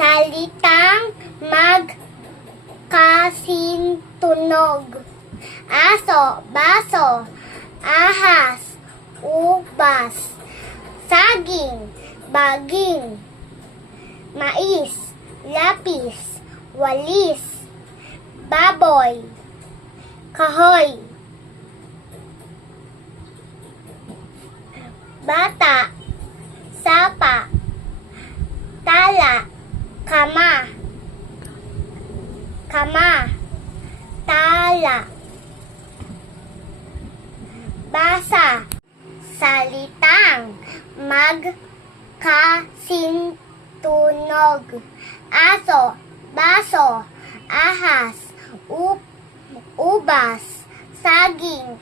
Salitang magkasintunog. Aso, baso, ahas, ubas, saging, baging, mais, lapis, walis, baboy, kahoy, bata, sapa, tala, kama, tala, basa. Salitang magkasintunog. Aso, baso, ahas, ubas, saging,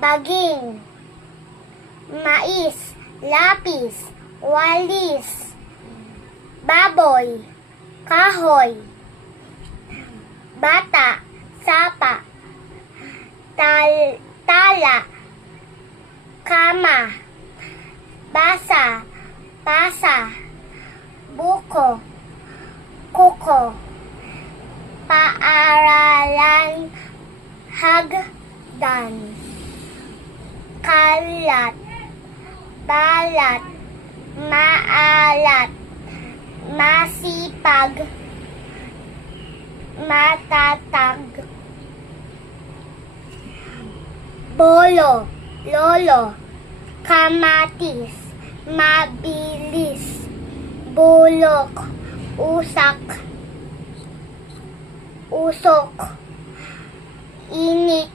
baging, mais, lapis, walis, baboy, kahoy, bata, sapa, tala, kama, basa, pasa, buko, kuko, paaralan, hagdan, kalat, balat, maalat, masipag, matatag, bolo, lolo, kamatis, mabilis, bulok, usak, usok, init,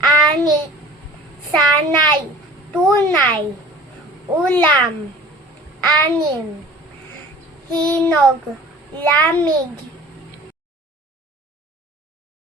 anit, sanay, tunay, ulam, anim, hinog, lamig,